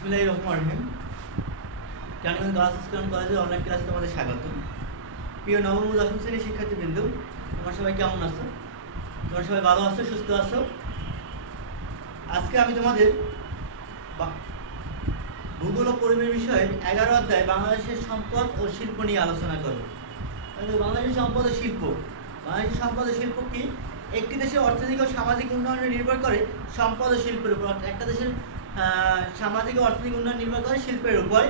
বিসমিল্লাহির রহমানির রহিম। Keraniganj girls school কলেজের অনলাইন ক্লাসে তোমাদের স্বাগত। প্রিয় নবম ও দশম শ্রেণীর শিক্ষার্থীবৃন্দ, তোমরা সবাই কেমন আছো? তোমরা সবাই ভালো আছো, সুস্থ আছো? আজকে আমি তোমাদের ভূগোল ও পরিবেশ বিষয়ে 11 অধ্যায় বাংলাদেশের সম্পদ ও শিল্প নিয়ে আলোচনা করব। বাংলাদেশের সম্পদ ও শিল্প, বাংলাদেশের সম্পদ ও শিল্প কি? একটি দেশের অর্থনৈতিক ও সামাজিক উন্নয়নে নির্ভর করে সম্পদ ও শিল্পের উপর। একটা দেশের সামাজিক ও অর্থনৈতিক উন্নয়ন নির্ভর করে শিল্পের উপর।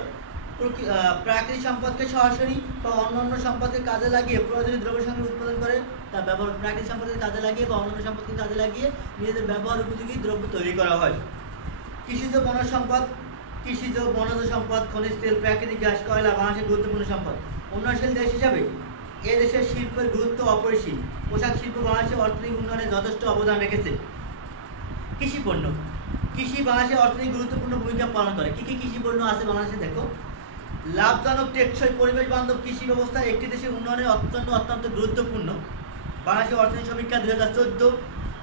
প্রাকৃতিক সম্পদকে সরাসরি বা অন্যান্য সম্পদকে কাজে লাগিয়ে প্রয়োজনীয় দ্রব্য সামগ্রী উৎপাদন করে তার ব্যবহার, প্রাকৃতিক সম্পদকে কাজে লাগিয়ে বা অন্যান্য সম্পদকে কাজে লাগিয়ে নিজেদের ব্যবহার উপযোগী দ্রব্য তৈরি করা হয়। কৃষিজ বনজ সম্পদ, কৃষিজ বনজ সম্পদ, খনিজ তেল, প্রাকৃতিক গ্যাস, কয়লা বাংলাদেশের গুরুত্বপূর্ণ সম্পদ। উন্নয়নশীল দেশ হিসাবে এ দেশের শিল্পের গুরুত্ব অপরিসীম। পোশাক শিল্প বাংলাদেশের অর্থনৈতিক উন্নয়নে যথেষ্ট অবদান রেখেছে। কৃষি পণ্য, কৃষি বাংলাদেশের অর্থনৈতিক গুরুত্বপূর্ণ ভূমিকা পালন করে। কী কী কৃষি পণ্য আছে বাংলাদেশে দেখো। লাভজনক, টেকসই, পরিবেশ বান্ধব কৃষি ব্যবস্থা একটি দেশের উন্নয়নের অত্যন্ত গুরুত্বপূর্ণ। বাংলাদেশের অর্থনৈতিক সমীক্ষা 2014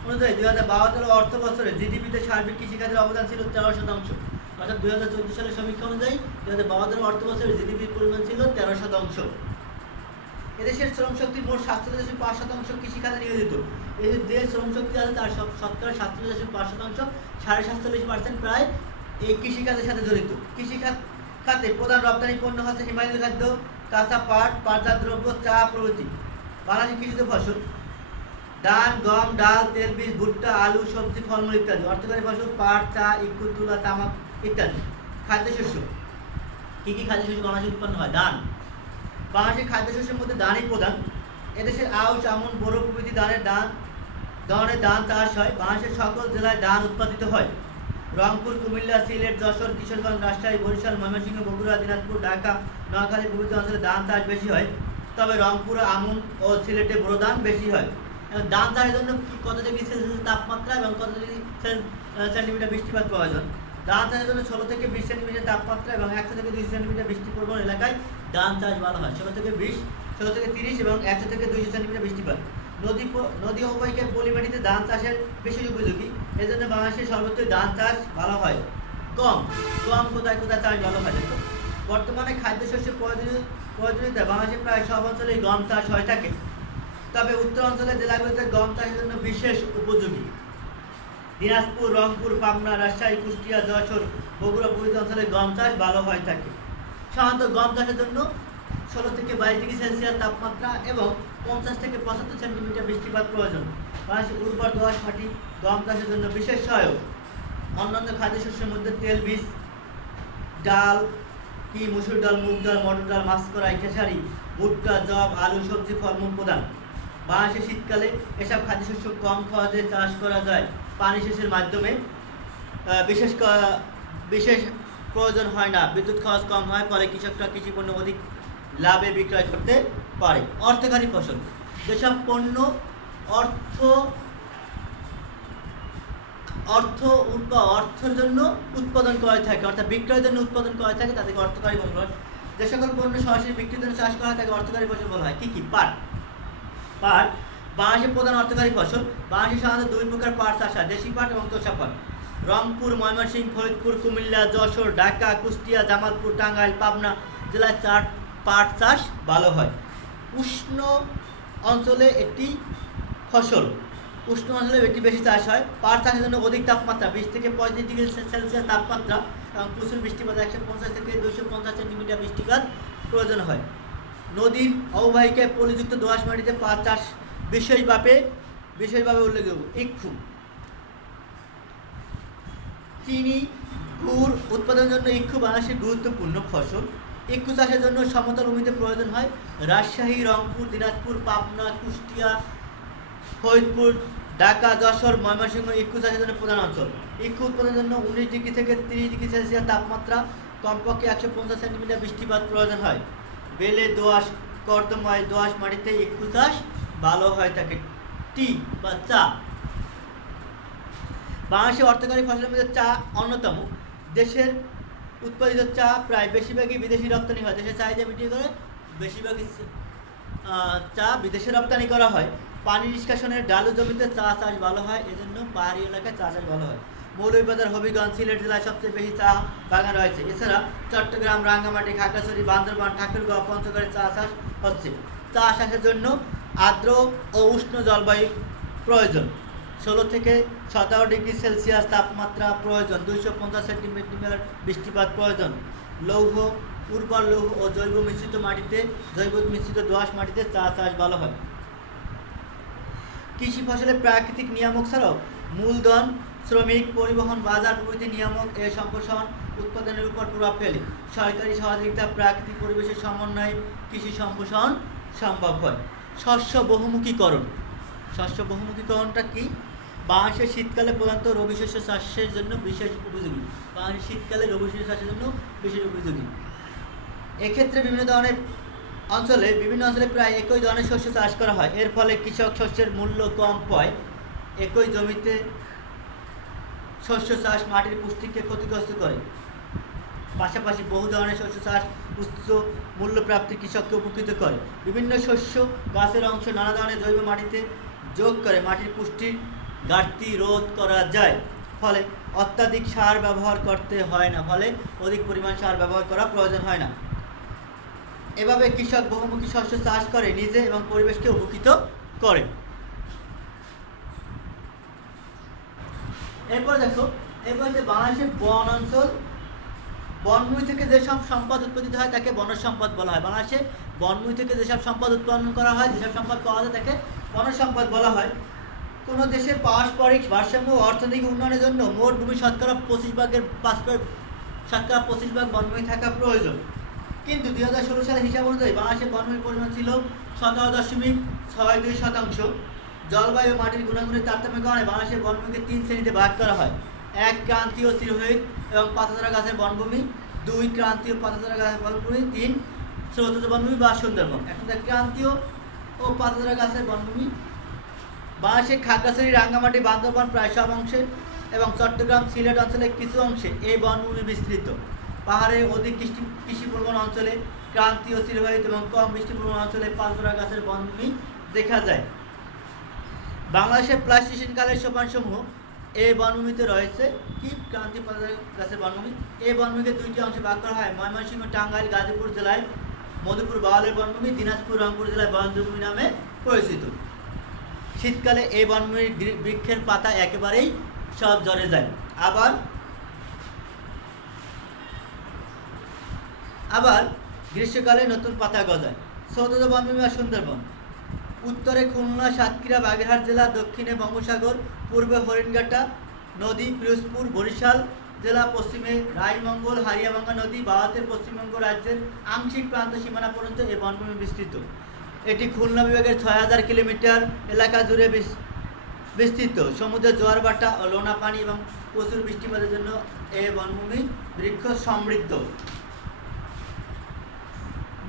অনুযায়ী 2012 অর্থ বছরে জিডিপিতে সার্বিক কৃষিখাতের অবদান ছিল 13%। অর্থাৎ 2014 সালের সমীক্ষা অনুযায়ী 2012 অর্থ বছরে জিডিপির পরিমাণ ছিল 13%। এদেশের শ্রম শক্তির মোট 47.5% কৃষিখাতে নিয়োজিত। এদের যে শ্রম শক্তি আছে তার শতকরা 47.5%, 47.5% প্রায় এই কৃষিখাতের সাথে জড়িত। খাতে প্রধান রপ্তানি পণ্য হচ্ছে হিমালয় খাদ্য, কাঁচা পাট, পাটজাত দ্রব্য, চা প্রভৃতি। বাংলাদেশের কৃষিজ ফসল ধান, গম, ডাল, তেলবীজ, ভুট্টা, আলু, সবজি, ফলমূল ইত্যাদি। অর্থকরী ফসল পাট, চা, ইক্ষু, তুলা, তামাক ইত্যাদি। খাদ্যশস্য, কী কী খাদ্যশস্য বাংলাদেশে উৎপন্ন হয়? ধান। বাংলাদেশের খাদ্যশস্যের মধ্যে ধানই প্রধান। এদেশের আউশ, আমন, বোরো প্রভৃতি ধরনের ধান চাষ হয়। বাংলাদেশের সকল জেলায় ধান উৎপাদিত হয়। রংপুর, কুমিল্লা, সিলেট, যশোর, কিশোরগঞ্জ, রাজশাহী, বরিশাল, ময়মনসিংহ, বগুড়া, দিনাজপুর, ঢাকা, নোয়াখালী প্রভৃতি অঞ্চলে ধান চাষ বেশি হয়। তবে রংপুর, আমন ও সিলেটে বোরো ধান বেশি হয়। এবং ধান চাষের জন্য কত ডিগ্রি সেলসিয়াস তাপমাত্রা এবং কত ডিগ্রি সেন্টিমিটার বৃষ্টিপাত প্রয়োজন? ধান চাষের জন্য 16 থেকে 20 সেন্টিমিটার তাপমাত্রা এবং 100 থেকে 200 সেন্টিমিটার বৃষ্টি প্রবণ এলাকায় ধান চাষ ভালো হয়। 16 থেকে 30 এবং 100 থেকে 200 সেন্টিমিটার বৃষ্টিপাত। নদী অববাহিকার পলিমাটিতে ধান চাষের বেশি উপযোগী। এজন্য বাংলাদেশের সর্বত্র ধান চাষ ভালো হয়। গম কোথায় কোথায় চাষ ভালো হয় দেখো। বর্তমানে খাদ্যশস্যের প্রয়োজনীয়তা বাংলাদেশের প্রায় সব অঞ্চলেই গম চাষ হয়ে থাকে। তবে উত্তর অঞ্চলের জেলাগুলিতে গম চাষের জন্য বিশেষ উপযোগী। দিনাজপুর, রংপুর, পাবনা, রাজশাহী, কুষ্টিয়া, যশোর, বগুড়া প্রভৃতি অঞ্চলে গম চাষ ভালো হয়ে থাকে। সাধারণত গম চাষের জন্য 16 থেকে 22 ডিগ্রি সেলসিয়াস তাপমাত্রা এবং 50 থেকে 75 সেন্টিমিটার বৃষ্টিপাত প্রয়োজন। বাংলাদেশের উর্বর দোআঁশ মাটি গম চাষের জন্য বিশেষ সহায়ক। অন্যান্য খাদ্যশস্যের মধ্যে তেলবীজ, ডাল, মসুর ডাল, মুগ ডাল, মটর ডাল, মাসকলাই, খেসারি, ভুট্টা, যব, আলু, সবজি, ফলমূল প্রদান। বাংলাদেশের শীতকালে এসব খাদ্যশস্য কম খরচে চাষ করা যায়। পানি সেচের মাধ্যমে বিশেষ প্রয়োজন হয় না। বিদ্যুৎ খরচ কম হয়, ফলে কৃষকরা কৃষি পণ্য অধিক লাভে বিক্রয় করতে পারে। অর্থকারী ফসল, যেসব পণ্য অর্থের জন্য উৎপাদন করা থাকে, অর্থাৎ বিক্রয়ের জন্য উৎপাদন করা থাকে তাদেরকে অর্থকারী ফসল হয়। যে সকল পণ্য সরাসরি বিক্রির জন্য চাষ করা হয় তাকে অর্থকারী ফসল বলা হয়। কি? পাট বাংলাদেশের প্রধান অর্থকারী ফসল। বাংলাদেশে সাধারণত 2 প্রকার পাট চাষ হয়, দেশি পাট এবং তোষা পাট। রংপুর, ময়মনসিংহ, ফরিদপুর, কুমিল্লা, যশোর, ঢাকা, কুষ্টিয়া, জামালপুর, টাঙ্গাইল, পাবনা জেলায় পাট চাষ ভালো হয়। উষ্ণ অঞ্চলে একটি ফসল, উষ্ণ অঞ্চলে একটি বেশি চাষ হয়। পাট চাষের জন্য অধিক তাপমাত্রা 20 থেকে 35 ডিগ্রি সেলসিয়াস তাপমাত্রা এবং প্রচুর বৃষ্টিপাত 150 থেকে 250 সেন্টিমিটার বৃষ্টিপাত প্রয়োজন হয়। নদীর অববাহিকায় পলিযুক্ত দোআঁশ মাটিতে পাট চাষ বিশেষভাবে উল্লেখযোগ্য। ইক্ষু, চিনি, গুড় উৎপাদনের জন্য ইক্ষু বাংলাদেশের গুরুত্বপূর্ণ ফসল। ইক্ষু চাষের জন্য সমতল ভূমিতে প্রয়োজন হয়। রাজশাহী, রংপুর, দিনাজপুর, পাবনা, কুষ্টিয়া, ফরিদপুর, ঢাকা, যশোর, ময়মনসিংহ ইক্ষু চাষের জন্য প্রধান অঞ্চল। ইক্ষু উৎপাদনের জন্য 19 ডিগ্রি থেকে 30 ডিগ্রি সেলসিয়াস তাপমাত্রা, কমপক্ষে 150 সেন্টিমিটার বৃষ্টিপাত প্রয়োজন হয়। বেলে দোআঁশ, কর্দময় দোআঁশ মাটিতে ইক্ষু চাষ ভালো হয়ে থাকে। টি বা চা, বাংলাদেশের অর্থকারী ফসলের মধ্যে চা অন্যতম। দেশের উৎপাদিত চা প্রায় বেশিরভাগই বিদেশি রপ্তানি হয়। দেশের চাহিদা মিটিয়ে করে বেশিরভাগই চা বিদেশে রপ্তানি করা হয়। পানি নিষ্কাশনের ডালু জমিতে চা চাষ ভালো হয়, এজন্য পাহাড়ি এলাকায় চা চাষ ভালো হয়। মৌলভীবাজার, হবিগঞ্জ, সিলেট জেলায় সবচেয়ে বেশি চা বাগান রয়েছে। এছাড়া চট্টগ্রাম, রাঙ্গামাটি, খাগড়াছড়ি, বান্দরবান, ঠাকুরগাঁও, পঞ্চগড়ে চা চাষ হচ্ছে। চা চাষের জন্য আর্দ্র ও উষ্ণ জলবায়ু প্রয়োজন। 16 থেকে 17 ডিগ্রি সেলসিয়াস তাপমাত্রা প্রয়োজন। 250 সেন্টিমিটার বৃষ্টিপাত প্রয়োজন। লৌহ, উর্বর লৌহ ও জৈব মিশ্রিত দোআঁশ মাটিতে চা চাষ ভালো হয়। কৃষি ফসলের প্রাকৃতিক নিয়ামক ছাড়াও মূলধন, শ্রমিক, পরিবহন, বাজার প্রভৃতি নিয়ামক এর সম্প্রসারণ উৎপাদনের উপর প্রভাব ফেলে। সরকারি সহযোগিতা, প্রাকৃতিক পরিবেশের সমন্বয়ে কৃষি সম্প্রসারণ সম্ভব হয়। শস্য বহুমুখীকরণটা কি? বাংলাদেশের শীতকালে প্রধানত রবি শস্য চাষের জন্য বিশেষ উপযোগী। বাংলাদেশের শীতকালে রবি শস্য চাষের জন্য বিশেষ উপযোগী। এক্ষেত্রে বিভিন্ন অঞ্চলে প্রায় একই ধরনের শস্য চাষ করা হয়। এর ফলে কৃষক শস্যের মূল্য কম পায়। একই জমিতে শস্য চাষ মাটির পুষ্টিকে ক্ষতিগ্রস্ত করে। পাশাপাশি বহু ধরনের শস্য চাষ উচ্চ মূল্য প্রাপ্তি কৃষককে উপকৃত করে। বিভিন্ন শস্য গাছের অংশ নানা ধরনের জৈব মাটিতে যোগ করে মাটির পুষ্টির ঘাটতি রোধ করা যায়। ফলে অত্যাধিক সার ব্যবহার করতে হয় না। ফলে অধিক পরিমাণ সার ব্যবহার করা প্রয়োজন হয় না। এভাবে কৃষক বহুমুখী শস্য চাষ করে নিজে এবং পরিবেশকে উপকৃত করে। এরপর দেখো, এরপর যে বাংলাদেশের বন অঞ্চল, বনভূমি থেকে যেসব সম্পদ উৎপাদিত হয় তাকে বনজ সম্পদ বলা হয়। বাংলাদেশে বনভূমি থেকে যেসব সম্পদ উৎপাদন করা হয়, যেসব সম্পদ পাওয়া যায় তাকে বনজ সম্পদ বলা হয়। কোনো দেশের পারস্পরিক ভারসাম্য ও অর্থনৈতিক উন্নয়নের জন্য মোট ভূমি শতকরা 25% বনভূমি থাকা প্রয়োজন। কিন্তু 2016 সালের হিসাব অনুযায়ী বাংলাদেশের বনভূমির পরিমাণ ছিল 17.62%। জলবায়ু ও মাটির গুণাগুণের তারতম্যের কারণে বাংলাদেশের বনভূমিকে 3 শ্রেণীতে ভাগ করা হয়। 1 ক্রান্তীয় চিরহরিৎ এবং পাতাঝরা গাছের বনভূমি, 2 ক্রান্তীয় পাতাঝরা গাছের বনভূমি, 3 স্রোতজ বনভূমি বা সুন্দরবন। এখন ক্রান্তীয় ও পাতাঝরা গাছের বনভূমি বাংলাদেশের খাগড়াছড়ি, রাঙ্গামাটি, বান্দরবান প্রায় সব অংশে এবং চট্টগ্রাম, সিলেট অঞ্চলের কিছু অংশে এই বনভূমি বিস্তৃত। পাহাড়ে অধিক কৃষিপ্রবণ অঞ্চলে ক্রান্তীয় চিরহরিৎ এবং কম বৃষ্টিপ্রবণ অঞ্চলে পাতাঝরা গাছের বনভূমি দেখা যায়। বাংলাদেশের প্লাস্টিসিয়ান কালের সোপানসমূহ এই বনভূমিতে রয়েছে। কি? ক্রান্তীয় পাতাঝরা গাছের বনভূমি। এই বনভূমিকে 2টি অংশে ভাগ করা হয়। ময়মনসিংহ, টাঙ্গাইল, গাজীপুর জেলায় মধুপুর বাওয়ালের বনভূমি, দিনাজপুর, রংপুর জেলায় বরেন্দ্রভূমি নামে পরিচিত। শীতকালে এই বনভূমির বৃক্ষের পাতা একেবারেই সব ঝরে যায়। আবার গ্রীষ্মকালে নতুন পাতা গজায়। স্রোতজ বনভূমি বা সুন্দরবন। উত্তরে খুলনা, সাতক্ষীরা, বাগেরহাট জেলা, দক্ষিণে বঙ্গোপসাগর, পূর্বে হরিণঘাটা নদী, পিরোজপুর, বরিশাল জেলা, পশ্চিমে রায়মঙ্গল, হারিয়াভাঙ্গা নদী, ভারতের পশ্চিমবঙ্গ রাজ্যের আংশিক প্রান্ত সীমানা পর্যন্ত এই বনভূমি বিস্তৃত। এটি খুলনা বিভাগের 6000 কিলোমিটার এলাকা জুড়ে বিস্তৃত। সমুদ্রের জোয়ার ভাটা ও লোনা পানি এবং প্রচুর বৃষ্টিপাতের জন্য এই বনভূমি বৃক্ষ সমৃদ্ধ।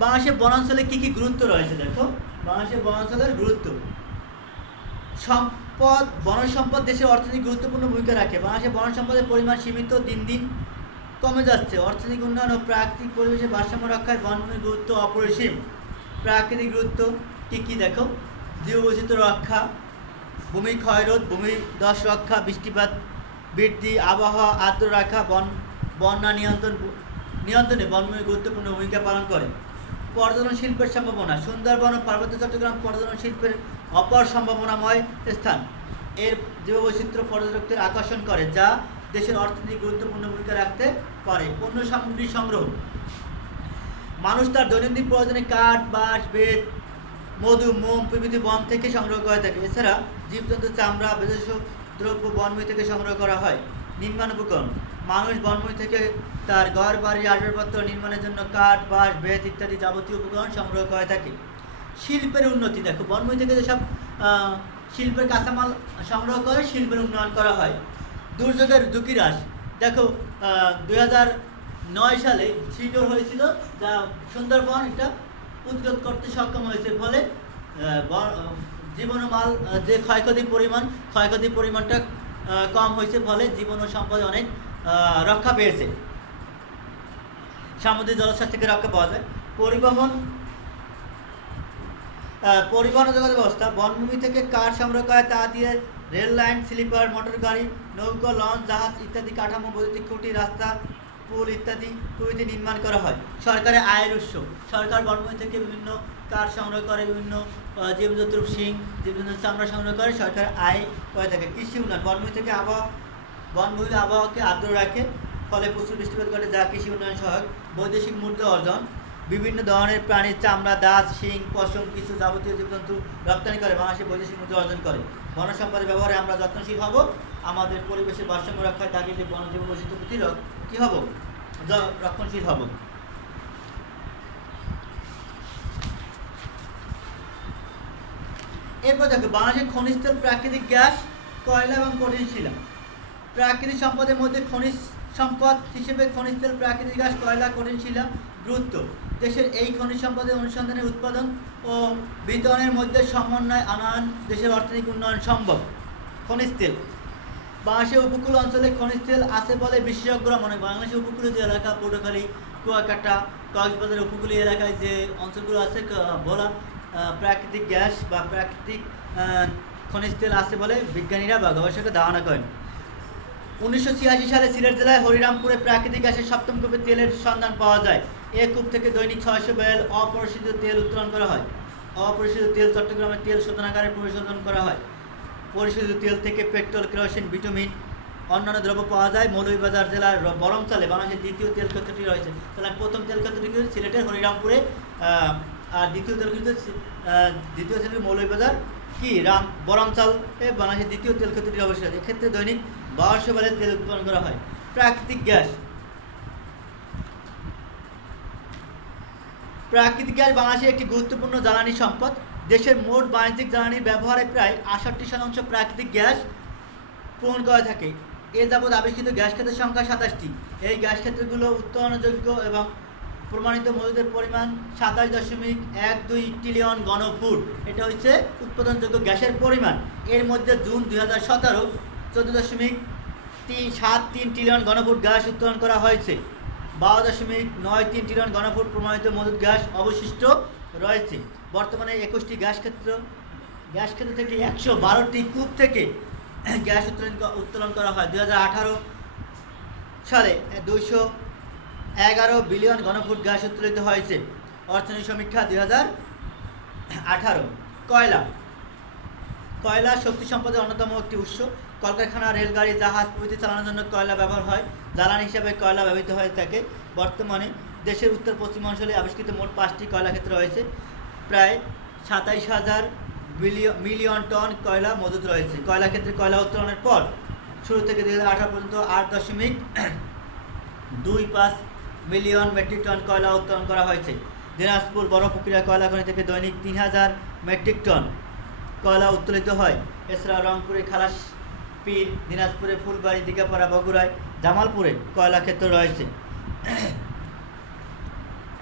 বাংলাদেশের বনাঞ্চলে কী কী গুরুত্ব রয়েছে? দেখো, বাংলাদেশের বনাঞ্চলের গুরুত্ব। বনজ সম্পদ দেশের অর্থনৈতিক গুরুত্বপূর্ণ ভূমিকা রাখে। বাংলাদেশের বনজ সম্পদের পরিমাণ সীমিত, দিন দিন কমে যাচ্ছে। অর্থনৈতিক উন্নয়ন ও প্রাকৃতিক পরিবেশের ভারসাম্য রক্ষায় বনভূমির গুরুত্ব অপরিসীম। প্রাকৃতিক গুরুত্ব কী কী? দেখো, জীববৈচিত্র্য রক্ষা, ভূমি ক্ষয়রোধ, ভূমিধস রক্ষা, বৃষ্টিপাত বৃদ্ধি, আবহাওয়া আর্দ্র রাখা, বন্যা নিয়ন্ত্রণে বনভূমি গুরুত্বপূর্ণ ভূমিকা পালন করে। পর্যটন শিল্পের সম্ভাবনা। সুন্দরবন ও পার্বত্য চট্টগ্রাম পর্যটন শিল্পের অপর সম্ভাবনাময় স্থান। এর জীববৈচিত্র্য পর্যটকদের আকর্ষণ করে, যা দেশের অর্থনৈতিক গুরুত্বপূর্ণ ভূমিকা রাখতে পারে। পণ্য সামগ্রী সংগ্রহ। মানুষ তার দৈনন্দিন প্রয়োজনে কাঠ, বাঁশ, বেত, মধু, মোম প্রভৃতি বন থেকে সংগ্রহ করে থাকে। এছাড়া জীবজন্তু, চামড়া, ভেষজ দ্রব্য বনভূমি থেকে সংগ্রহ করা হয়। নির্মাণ উপকরণ। মানুষ বনভূমি থেকে তার ঘর বাড়ি, আসবাবপত্র নির্মাণের জন্য কাঠ, বাঁশ, বেত ইত্যাদি যাবতীয় উপকরণ সংগ্রহ করে থাকে। শিল্পের উন্নতি। দেখো, বনভূমি থেকে যেসব শিল্পের কাঁচামাল সংগ্রহ করে শিল্পের উন্নয়ন করা হয়। দুর্যোগের ঝুঁকি হ্রাস। দেখো, 2009 সালে শিডিউল হয়েছিল, যা সুন্দরবন এটা প্রতিরোধ করতে সক্ষম হয়েছে। ফলে জীবন ও মাল যে ক্ষয়ক্ষতির পরিমাণটা কম হয়েছে। ফলে জীবন ও সম্পদ অনেক রক্ষা পেয়েছে। সামুদ্রিক জলস্বাস্থ্য থেকে রক্ষা পাওয়া যায়। পরিবহন ও যোগাযোগ ব্যবস্থা। বনভূমি থেকে কাঠ সংগ্রহ করে তা দিয়ে রেল লাইন, স্লিপার, মোটর গাড়ি, নৌকা, লঞ্চ, জাহাজ ইত্যাদি কাঠামো, বৈদ্যুতিক খুঁটি, রাস্তা, পুল ইত্যাদি প্রভৃতি নির্মাণ করা হয়। সরকারের আয়ের উৎস, সরকার বনভূমি থেকে বিভিন্ন কাঠ সংগ্রহ করে, বিভিন্ন জীবজন্তুর শিং, জীবজন্তুর চামড়া সংগ্রহ করে সরকার আয় করে থাকে। কৃষি উন্নয়ন, বনভূমি থেকে বনভূমি আবহাওয়াকে আর্দ্র রাখে, ফলে প্রচুর বৃষ্টিপাত ঘটে, যা কৃষি উন্নয়ন সহায়ক। বৈদেশিক মুদ্রা অর্জন, বিভিন্ন ধরনের প্রাণীর চামড়া, দাঁত, শিং, পশম, কিছু যাবতীয় জীবজন্তু রপ্তানি করে বাংলাদেশে বৈদেশিক মুদ্রা অর্জন করে। বন সম্পদের ব্যবহারে আমরা যত্নশীল হব, আমাদের পরিবেশের ভারসাম্য রক্ষায় তাগিদে বনজীবন বৈচিত্র্য প্রতি কী হব, রক্ষণশীল হব। এরপর দেখো বাংলাদেশের খনিজ তেল, প্রাকৃতিক গ্যাস, কয়লা এবং কঠিন শিলা। প্রাকৃতিক সম্পদের মধ্যে খনিজ সম্পদ হিসেবে খনিজ তেল, প্রাকৃতিক গ্যাস, কয়লা, কঠিন শিলা গুরুত্ব। দেশের এই খনিজ সম্পদের অনুসন্ধানের, উৎপাদন ও বিতরণের মধ্যে সমন্বয় আনয়ন দেশের অর্থনৈতিক উন্নয়ন সম্ভব। খনিজ তেল, বাংলাদেশের উপকূল অঞ্চলে খনিজ তেল আছে বলে বিশেষজ্ঞরা মনে করেন। বাংলাদেশের উপকূলীয় যে এলাকা, পটুয়াখালী, কুয়াকাটা, কক্সবাজার উপকূলীয় এলাকায় যে অঞ্চলগুলো আছে, বলা প্রাকৃতিক গ্যাস বা প্রাকৃতিক খনিজ তেল আছে বলে বিজ্ঞানীরা বা গবেষকরা ধারণা করেন। 1986 সালে সিলেট জেলায় হরিরামপুরে প্রাকৃতিক গ্যাসের 7ম কূপে তেলের সন্ধান পাওয়া যায়। এ কূপ থেকে দৈনিক 600 ব্যারেল অপরিশোধিত তেল উত্তোলন করা হয়। অপরিশোধিত তেল চট্টগ্রামের তেল শোধনাগারে পরিশোধন করা হয়। পরিশোধিত তেল থেকে পেট্রোল, কেরোসিন, ভিটামিন, অন্যান্য দ্রব্য পাওয়া যায়। মৌলভীবাজার জেলার বরমচালে বাংলাদেশের দ্বিতীয় তেল ক্ষেত্রটি রয়েছে। তাহলে প্রথম তেল ক্ষেত্রটি সিলেটের হরিরামপুরে, আর দ্বিতীয় তেল ক্ষেত্রে মৌলভীবাজার বরমচাল বাংলাদেশের দ্বিতীয় তেল ক্ষেত্রটি অবশ্যই আছে। এক্ষেত্রে দৈনিক 1200 ব্যারেল তেল উৎপাদন করা হয়। প্রাকৃতিক গ্যাস, প্রাকৃতিক গ্যাস বাংলাদেশের একটি গুরুত্বপূর্ণ জ্বালানি সম্পদ। দেশের মোট বাণিজ্যিক জ্বালানির ব্যবহারে প্রায় 68% প্রাকৃতিক গ্যাস পূরণ করা থাকে। এ যাবৎ আবিষ্কৃত গ্যাস ক্ষেত্রের সংখ্যা 27টি। এই গ্যাস ক্ষেত্রগুলো উত্তোলনযোগ্য এবং প্রমাণিত মজুদের পরিমাণ 27.12 ট্রিলিয়ন ঘনফুট। এটা হচ্ছে উৎপাদনযোগ্য গ্যাসের পরিমাণ। এর মধ্যে জুন 2017 14.73 ট্রিলিয়ন ঘনফুট গ্যাস উত্তোলন করা হয়েছে। 12.93 ট্রিলিয়ন ঘনফুট প্রমাণিত মজুদ গ্যাস অবশিষ্ট রয়েছে। বর্তমানে 21টি গ্যাস ক্ষেত্র থেকে 112টি কূপ থেকে গ্যাস উত্তোলন করা হয়। 2018 সালে 211 বিলিয়ন ঘনফুট গ্যাস উত্তোলিত হয়েছে। অর্থনৈতিক সমীক্ষা 2018। কয়লা শক্তি সম্পদের অন্যতম একটি উৎস। কলকারখানা, রেলগাড়ি, জাহাজ প্রভৃতি চালানোর জন্য কয়লা ব্যবহার হয়। জ্বালানি হিসাবে কয়লা ব্যবহৃত হয়ে থাকে। বর্তমানে দেশের উত্তর পশ্চিম অঞ্চলে আবিষ্কৃত মোট 5টি কয়লা ক্ষেত্র রয়েছে। প্রায় 27,000 মিলিয়ন টন কয়লা মজুদ রয়েছে। কয়লা ক্ষেত্রে কয়লা উত্তোলনের পর শুরু থেকে 2018 পর্যন্ত 8.25 মিলিয়ন মেট্রিক টন কয়লা উত্তোলন করা হয়েছে। দিনাজপুর বড় প্রক্রিয়া কয়লা খনি থেকে দৈনিক 3000 মেট্রিক টন কয়লা উত্তোলিত হয়। এছাড়া রংপুরে খালাসপীর, দিনাজপুরে ফুলবাড়ি, দিঘাপাড়া, বগুড়ায়, জামালপুরে কয়লা ক্ষেত্র রয়েছে।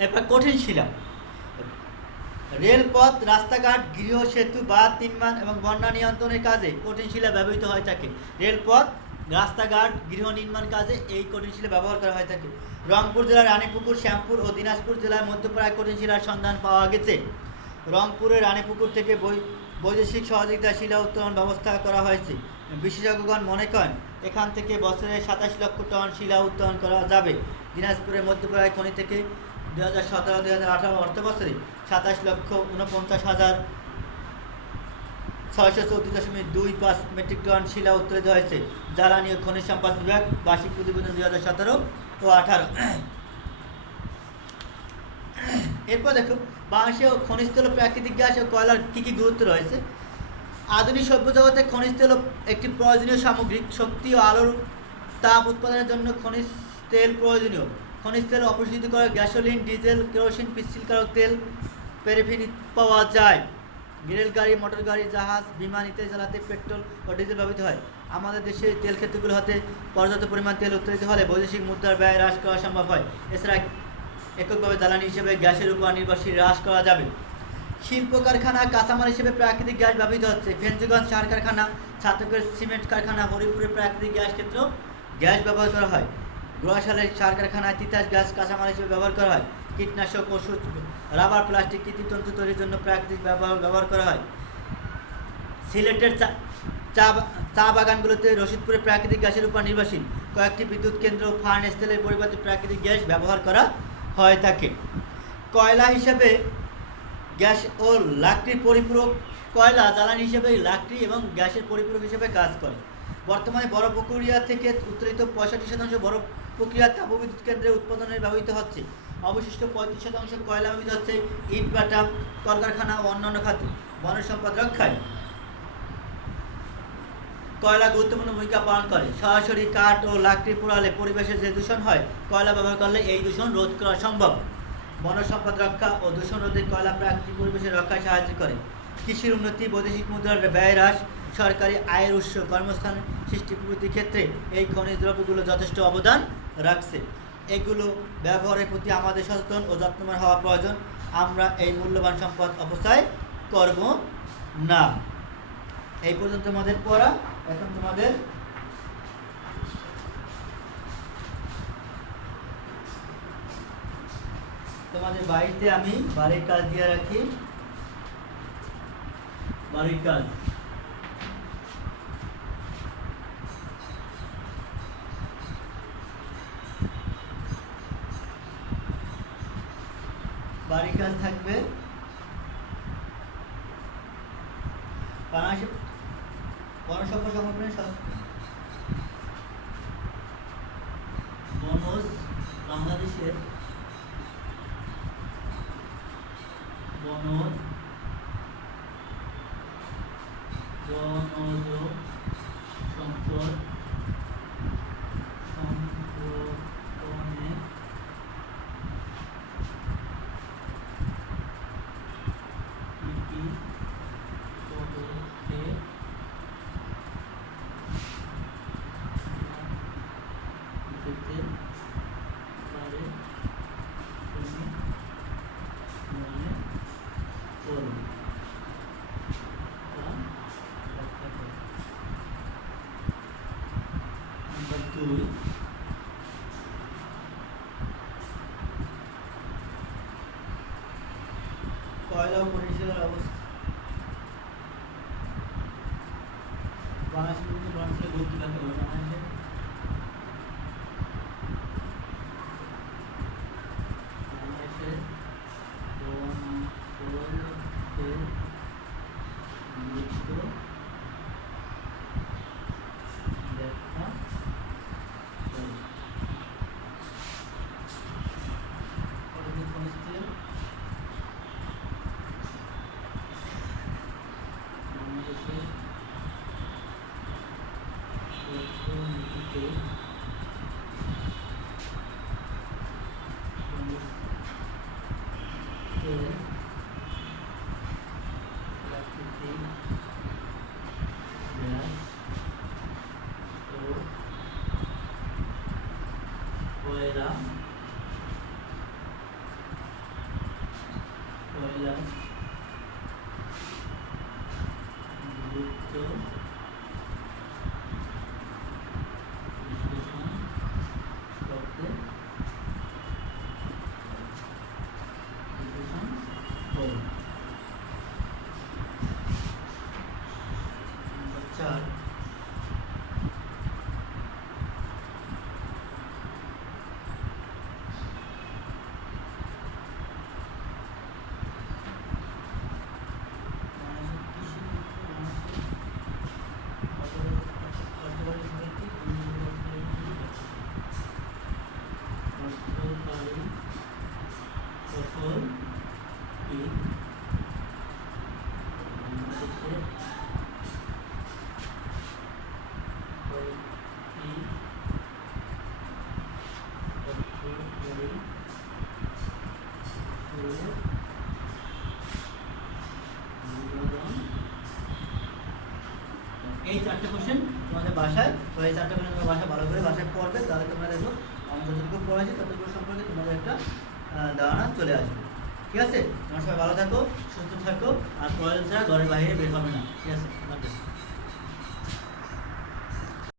এরপর কঠিন শিলা, রেলপথ, রাস্তাঘাট, গৃহ, সেতু, বাঁধ নির্মাণ এবং বন্যা নিয়ন্ত্রণের কাজে কঠিন শিলা ব্যবহৃত হয়ে থাকে। রেলপথ, রাস্তাঘাট, গৃহ নির্মাণ কাজে এই কঠিন শিলা ব্যবহার করা হয়ে থাকে। রংপুর জেলার রানীপুকুর, শ্যামপুর ও দিনাজপুর জেলার মধ্যপ্রায় কঠিন শিলার সন্ধান পাওয়া গেছে। রংপুরের রানীপুকুর থেকে বৈদেশিক সহযোগিতা শিলা উত্তোলন ব্যবস্থা করা হয়েছে। বিশেষজ্ঞগণ মনে করেন এখান থেকে বছরে 27 লক্ষ টন শিলা উত্তোলন করা যাবে। দিনাজপুরের মধ্যপ্রায় খনি থেকে 2017-2018 অর্থবছরে 27,49,634.25 মেট্রিক টন শিলা উত্তোলিত হয়েছে। জ্বালানি ও খনিজ সম্পদ বিভাগ বার্ষিক প্রতিবেদন 2017 ও 18। এরপর দেখো বাংলাদেশে খনিজ তেল, প্রাকৃতিক গ্যাস ও কয়লার কী কী গুরুত্ব রয়েছে। আধুনিক সভ্য জগতে খনিজ তেল একটি প্রয়োজনীয় সামগ্রিক। শক্তি ও আলোর তাপ উৎপাদনের জন্য খনিজ তেল প্রয়োজনীয়। খনিজ তেল অপরিশোধিত করে গ্যাসোলিন, ডিজেল, কেরোসিন, পিচ্ছিলকারক তেল, প্যারাফিন পাওয়া যায়। রেলগাড়ি, মোটর গাড়ি, জাহাজ, বিমান ইত্যাদি চালাতে পেট্রোল ও ডিজেল ব্যবহৃত হয়। আমাদের দেশে তেল ক্ষেত্রগুলো হতে পর্যাপ্ত পরিমাণ তেল উত্তোলিত হলে বৈদেশিক মুদ্রার ব্যয় হ্রাস করা সম্ভব হয়। এছাড়া এককভাবে জ্বালানি হিসেবে গ্যাসের উপর নির্ভরশীল হ্রাস করা যাবে। শিল্প কারখানা, কাঁচামাল হিসেবে প্রাকৃতিক গ্যাস ব্যবহৃত হচ্ছে। ফেঞ্চুগঞ্জ সার কারখানা, ছাতকের সিমেন্ট কারখানা, হরিপুরে প্রাকৃতিক গ্যাস ক্ষেত্র গ্যাস ব্যবহার করা হয়। গুয়াশালের সার কারখানায় তিতাস গ্যাস কাঁচামাল হিসেবে ব্যবহার করা হয়। কীটনাশক, ওষুধ, রাবার, প্লাস্টিক, কৃষিতন্ত্র তৈরির জন্য প্রাকৃতিক ব্যবহার করা হয়। সিলেটের চা বাগানগুলোতে রশিদপুরে প্রাকৃতিক গ্যাসের উপর নির্ভরশীল কয়েকটি বিদ্যুৎ কেন্দ্র ফার্নেস তেলের পরিবর্তে প্রাকৃতিক গ্যাস ব্যবহার করা হয়ে থাকে। কয়লা হিসেবে গ্যাস ও লাকড়ির পরিপূরক, কয়লা জ্বালানি হিসেবে লাকড়ি এবং গ্যাসের পরিপূরক হিসেবে কাজ করে। বর্তমানে বড় প্রক্রিয়া থেকে উত্তোলিত 65% বড় প্রক্রিয়া তাপবিদ্যুৎ কেন্দ্রে উৎপাদনে ব্যবহৃত হচ্ছে। অবশিষ্ট 35% কয়লা ব্যবহৃত হচ্ছে ইট ভাটা, কলকারখানা ও অন্যান্য খাতে। বন সম্পদ রক্ষায় কয়লা গুরুত্বপূর্ণ ভূমিকা পালন করে। সরাসরি কাঠ ও লাকড়ি পোড়ালে পরিবেশের যে দূষণ হয়, কয়লা ব্যবহার করলে এই দূষণ রোধ করা সম্ভব। বন সম্পদ রক্ষা ও দূষণ রোধে কয়লা প্রাকৃতিক পরিবেশের রক্ষায় সাহায্য করে। কৃষির উন্নতি, বৈদেশিক মুদ্রার ব্যয় হ্রাস, সরকারি আয়ের উৎস, কর্মস্থান সৃষ্টি প্রভৃতির ক্ষেত্রে এই খনিজ দ্রব্যগুলো যথেষ্ট অবদান রাখছে। এগুলো ব্যবহারের প্রতি আমাদের সচেতন ও যত্নবান হওয়া প্রয়োজন। আমরা এই মূল্যবান সম্পদ অপচয় করব না। এই পর্যন্ত তোমাদের পড়া। এখন তোমাদের বাড়িতে আমি বাড়ির কাজ দিয়ে রাখি। বাড়ির কাজ থাকবে বাংলাদেশের গণসংখ্যা সংরক্ষণের বনজ বাংলাদেশের বনজ সম্পদ সংরক্ষণে কি পদক্ষেপ নিতে পারে তুমি মনে করো? নাম্বার 2, কয়লা ও খনিজের অবস্থা। বাংলাদেশের গতি কাকে বলে? বাংলাদেশের গুরুত্ব ব্যাখ্যা করে। খনিজ তেল বাংলাদেশের অর্থনীতিতে প্রাকৃতিক গ্যাস ও কয়লা গুরুত্ব বিশ্লেষণ করতে করুন। 4, ফসল কি বাংলাদেশের এই 4টে কোশ্চেন তোমাদের বাসায়, তো এই 4টে কোশ্চেন তোমরা বাসায় ভালো করে বাসায় পড়বে, তাহলে তোমরা দেখো আমরা যতটুকু পড়াইছি ততটুকু সম্পর্কে তোমাদের একটা ধারণা চলে আসবে। ঠিক আছে, তোমরা সবাই ভালো থাকো, সুস্থ থাকো, আর প্রয়োজন ছাড়া ঘরের বাইরে বের হবে না। ঠিক আছে, আল্লাহ হাফেজ।